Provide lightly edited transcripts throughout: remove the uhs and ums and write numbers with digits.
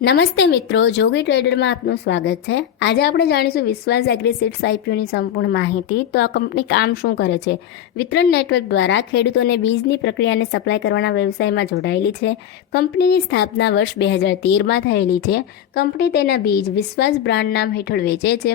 નમસ્તે મિત્રો, જોગી ટ્રેડરમાં આપનું સ્વાગત છે। આજે આપણે જાણીશું વિશ્વાસ એગ્રીસીડ્સ આઈપીઓની સંપૂર્ણ માહિતી। તો આ કંપની કામ શું કરે છે? વિતરણ નેટવર્ક દ્વારા ખેડૂતોને બીજની પ્રક્રિયાને સપ્લાય કરવાના વ્યવસાયમાં જોડાયેલી છે। કંપનીની સ્થાપના વર્ષ 2013માં થયેલી છે। કંપની તેના બીજ વિશ્વાસ બ્રાન્ડ નામ હેઠળ વેચે છે।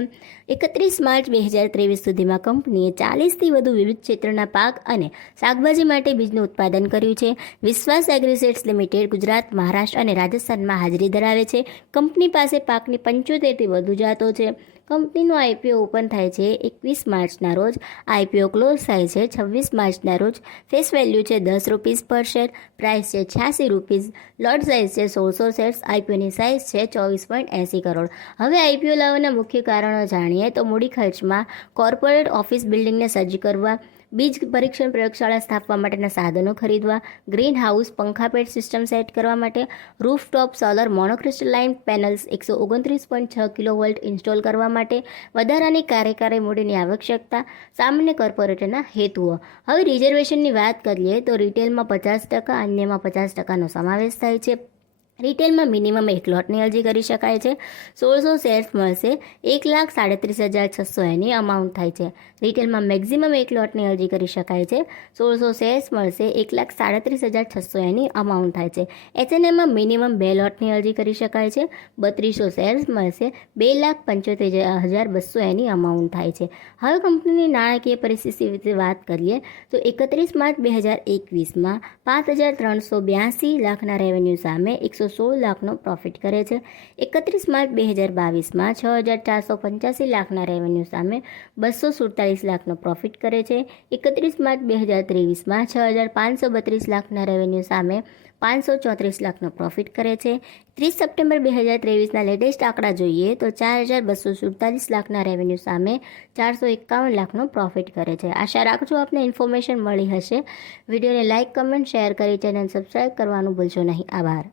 31 માર્ચ 2023 સુધીમાં કંપનીએ 40થી વધુ વિવિધ ક્ષેત્રના પાક અને શાકભાજી માટે બીજનું ઉત્પાદન કર્યું છે। વિશ્વાસ એગ્રીસીડ્સ લિમિટેડ ગુજરાત, મહારાષ્ટ્ર અને રાજસ્થાનમાં હાજરી ધરાવે છે। કંપની પાસે પાકની 75થી વધુ જાતો છે। કંપનીનો આઈપીઓ ઓપન થાય છે 21 માર્ચના રોજ। આઈપીઓ ક્લોઝ થાય છે 26 માર્ચના રોજ। ફેસ વેલ્યુ છે ₹10 પર શેર। પ્રાઇસ છે ₹86। લોટ સાઇઝ છે 1600 શેર્સ। આઈપીઓની સાઇઝ છે 24.80 કરોડ। હવે આઈપીઓ લાવવાના મુખ્ય કારણો જાણીએ તો મૂડી ખર્ચમાં કોર્પોરેટ ઓફિસ બિલ્ડિંગને સજ્જ કરવા, બીજ પરીક્ષણ પ્રયોગશાળા સ્થાપવા માટેના સાધનો ખરીદવા, ગ્રીન હાઉસ પંખાપેટ સિસ્ટમ સેટ કરવા માટે, rooftop solar monocrystalline panels 129.6 kilovolt install કરવા માટે, વધારાની કાર્યકારી મૂડીની આવશ્યકતા, સામાન્ય કોર્પોરેટરના હેતુઓ। હવે રિઝર્વેશનની વાત કરીએ તો રિટેલમાં 50%, અન્યમાં 50%નો સમાવેશ થાય છે। રિટેલમાં મિનિમમ 1 લોટની અરજી કરી શકાય છે। 1600 શેર્સ મળશે। 1,37,600 એની અમાઉન્ટ થાય છે। રિટેલમાં મેક્ઝિમમ 1 લોટની અરજી કરી શકાય છે। 1600 શેર્સ મળશે। 1,37,600 એની અમાઉન્ટ થાય છે। એચએનએમાં મિનિમમ 2 લોટની અરજી કરી શકાય છે। 3200 શેર્સ મળશે। 2,75,200 એની અમાઉન્ટ થાય છે। હવે કંપનીની નાણાકીય પરિસ્થિતિ વિશે વાત કરીએ તો 31 માર્ચ 2021માં 5,382 લાખના રેવન્યુ સામે 116 લાખનો પ્રોફિટ કરે છે। 31 માર્ચ 2022માં 6,485 લાખના રેવન્યુ સામે 247 લાખનો પ્રોફિટ કરે છે। 31 માર્ચ 2023માં 6,532 લાખના રેવન્યુ સામે 534 લાખનો પ્રોફિટ કરે છે। 30 સપ્ટેમ્બર 2023ના લેટેસ્ટ આંકડા જોઈએ તો 4,247 લાખના રેવન્યુ સામે 451 લાખનો પ્રોફિટ કરે છે। આશા રાખજો આપને ઇન્ફોર્મેશન મળી હશે। વિડીયોને લાઇક, કમેન્ટ, શેર કરી ચેનલ સબસ્ક્રાઇબ કરવાનું ભૂલશો નહીં। આભાર।